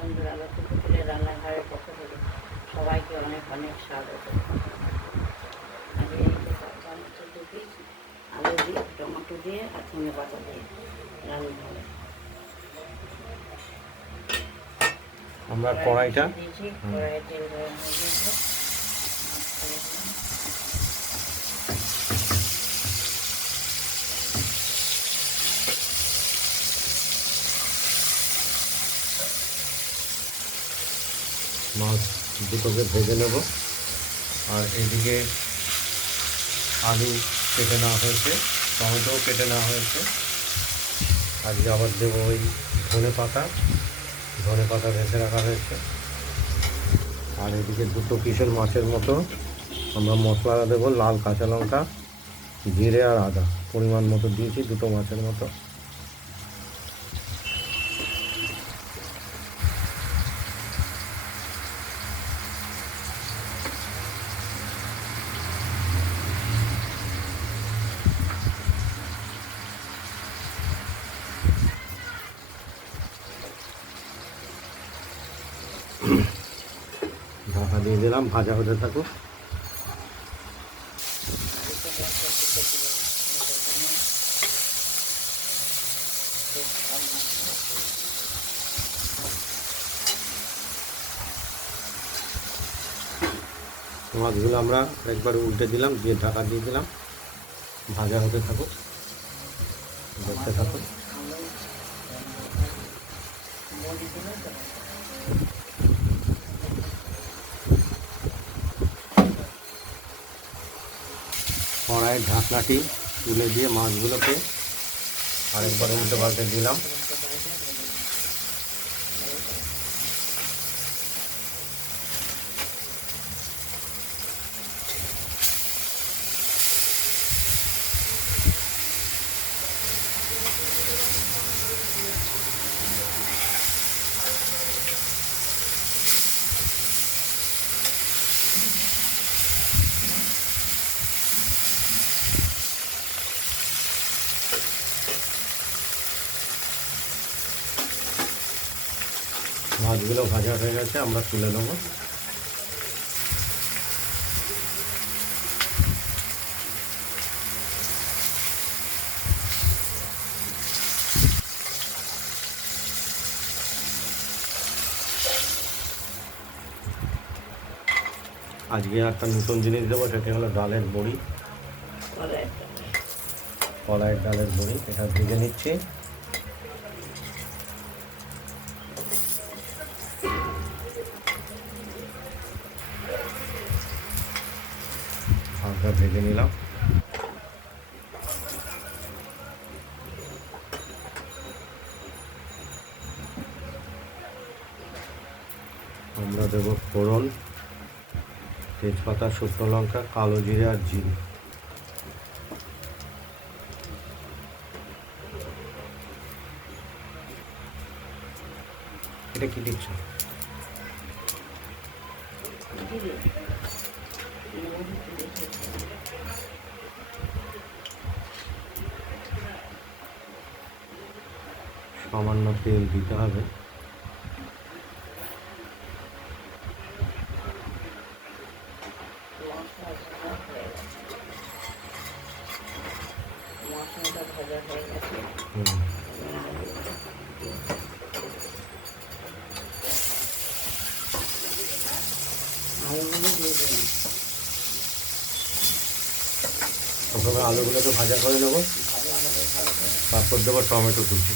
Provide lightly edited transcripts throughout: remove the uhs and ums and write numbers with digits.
বন্ধুরা লক্ষ্মী পুতুলের রান্নাঘরের পক্ষ থেকে সবাইকে অনেক অনেক স্বাগত। আগে এই যে টমেটো দু পিস আলু দিয়ে টমেটো দিয়ে আর ধনে পাতা দিয়ে রান্না হবে। আমরা কড়াইটা দিয়েছি, কড়াইয়ে তেল গরম হয়ে গিয়েছে। মাছ দুটোকে ভেজে নেব। আর এদিকে আলু কেটে নেওয়া হয়েছে, টমেটোও কেটে নেওয়া হয়েছে। আজকে আবার দেবো ওই ধনে পাতা ভেজে রাখা হয়েছে। আর এদিকে দুটো পিসের মাছের মতো আমরা মশলা দেবো, লাল কাঁচা লঙ্কা, জিরে আর আদা পরিমাণ মতো দিয়েছি দুটো মাছের মতো। ঢাকা দিয়ে দিলাম, ভাজা হতে থাকুক। মাছগুলো আমরা একবার উল্টে দিলাম, দিয়ে ঢাকা দিয়ে দিলাম, ভাজা হতে থাকুক, দেখতে থাকুন। কড়াইয়ের ঢাকনাটি তুলে দিয়ে মাছগুলোকে আরেকবার উল্টে পাল্টে দিলাম। মাছগুলো ভাজা হয়ে গেছে, আমরা তুলে নেব। আজকে একটা নতুন জিনিস দেবো, সেটা হলো ডালের বড়ি, কলাইয়ের ডালের বড়ি। এটা ভেজে নিচ্ছি। হালকা ভেজে নিলাম। আমরা দেবো ফোড়ন, তেজপাতা, শুকনো লঙ্কা, কালো জিরে আর জিরে। এটা কি দিচ্ছ? সামান্য তেল দিতে হবে। মশলাটা ভাজা হয়ে গেছে। আলুগুলো দিয়ে দেবেন। প্রথমে আলুগুলোকে ভাজা করে নেবো, তারপর দেবো টমেটো কুচি।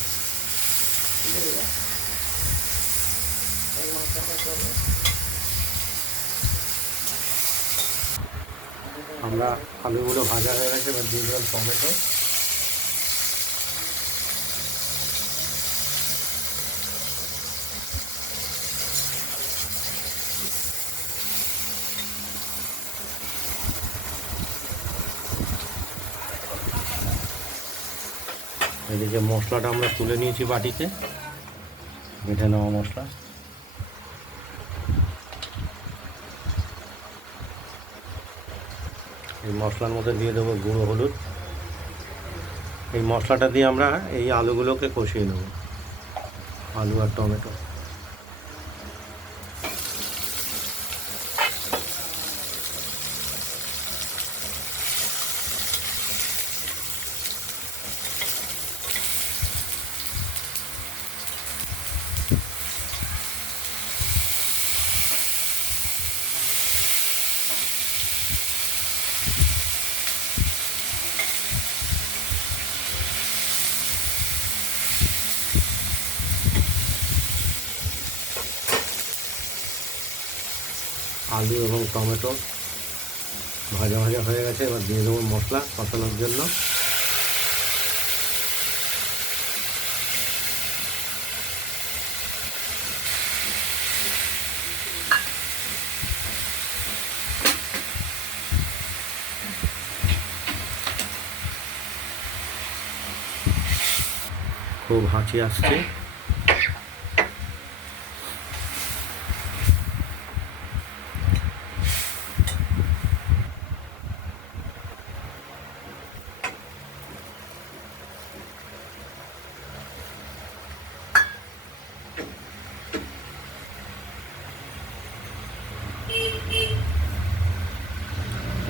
আমরা আলুগুলো ভাজা হয়ে গেছে, এবার দিয়ে দিলাম টমেটো। এদিকে মশলাটা আমরা তুলে নিয়েছি বাটিতে, বেটে নেওয়া মশলা। এই মশলার মধ্যে দিয়ে দেবো গুঁড়ো হলুদ। এই মশলাটা দিয়ে আমরা এই আলুগুলোকে কষিয়ে নেব, আলু আর টমেটো। আলু এবং টমেটো ভাজা ভাজা হয়ে গেছে। এবার দিয়ে দেবো মশলা কষানোর জন্য। খুব হাঁচি আসছে।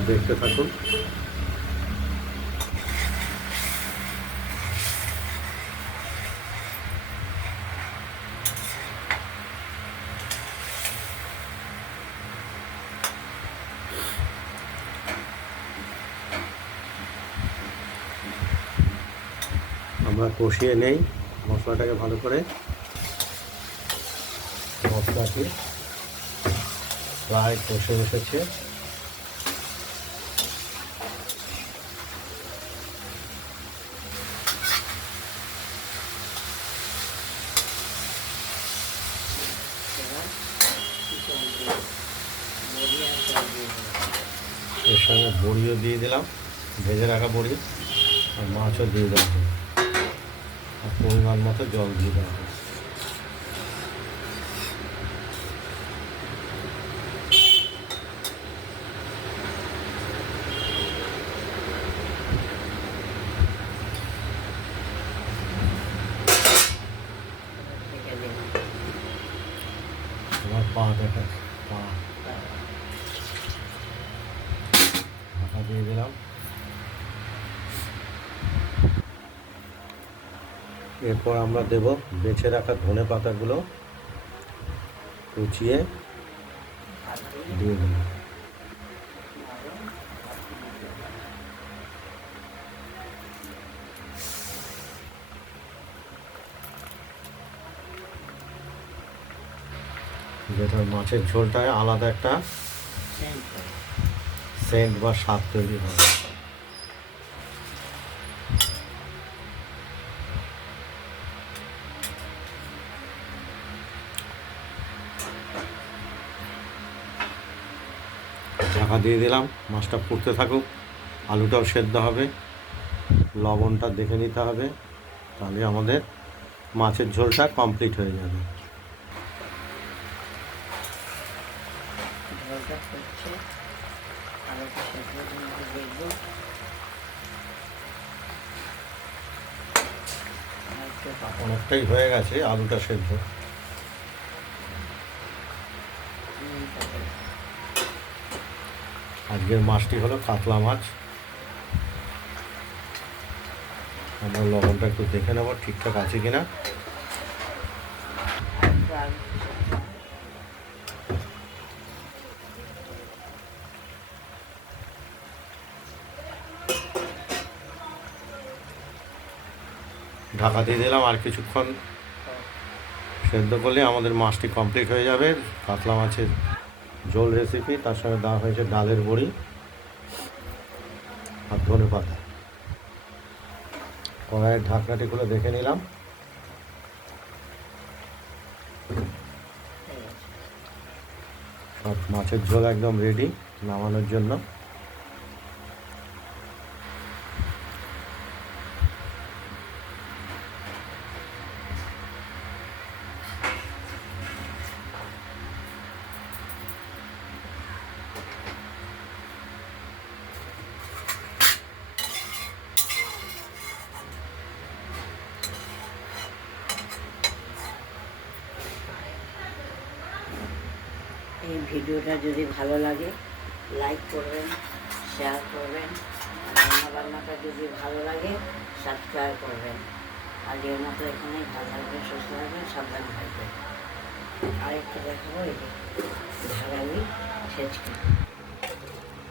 দেখতে থাকুন। আমরা কষিয়ে নেই মশলাটাকে ভালো করে। মশলাটি প্রায় কষে এসেছে। এর সঙ্গে বড়িও দিয়ে দিলাম, ভেজে রাখা বড়ি, আর মাছও দিয়ে দেওয়া হবে, আর পরিমাণ মতো জল দিয়ে দেওয়া হবে। আমার পা দেখা, পা ঢাকা দিয়ে দিলাম। এরপর আমরা দেব বেছে রাখা ধনে পাতাগুলো কুচিয়ে দিয়ে দিলাম। যেটা মাছের ঝোলটায় আলাদা একটা সেন্ট বা স্বাদ তৈরি হয়। ঢাকা দিয়ে দিলাম, মাছটা ফুটতে থাকুক, আলুটাও সেদ্ধ হবে, লবণটা দেখে নিতে হবে, তাহলে আমাদের মাছের ঝোলটা কমপ্লিট হয়ে যাবে। ঝোলটা ফুটছে, আলুটা সেদ্ধ দেখবো। অনেকটাই হয়ে গেছে আলুটা সেদ্ধ। আজকের মাছটি হলো কাতলা মাছ। আমরা লবণটা একটু দেখে নেব ঠিকঠাক আছে কিনা। ঢাকা দিয়ে দিলাম, আর কিছুক্ষণ সেদ্ধ করলে আমাদের মাছটি কমপ্লিট হয়ে যাবে। কাতলা মাছের ঝোল রেসিপি, তার সঙ্গে দেওয়া হয়েছে ডালের বড়ি আর ধনে পাতা। কড়াইয়ের ঢাকনাটি খুলে দেখে নিলাম। সব মাছের ঝোল একদম রেডি নামানোর জন্য। এই ভিডিওটা যদি ভালো লাগে লাইক করবেন, শেয়ার করবেন, আর রান্নাবান্নাটা যদি ভালো লাগে সাবস্ক্রাইব করবেন। আজকের মতো এখানেই ভালো থাকবেন, সুস্থ থাকবেন, সাবধানে থাকবেন। আরেকটা দেখাবো, এই যে ধারাবি ছেচকি।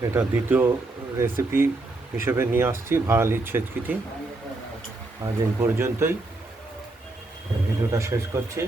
এটা দ্বিতীয় রেসিপি হিসেবে নিয়ে আসছি, ভাড়ালির ছেচকিটি। আজ এই পর্যন্তই, ভিডিওটা শেষ করছি।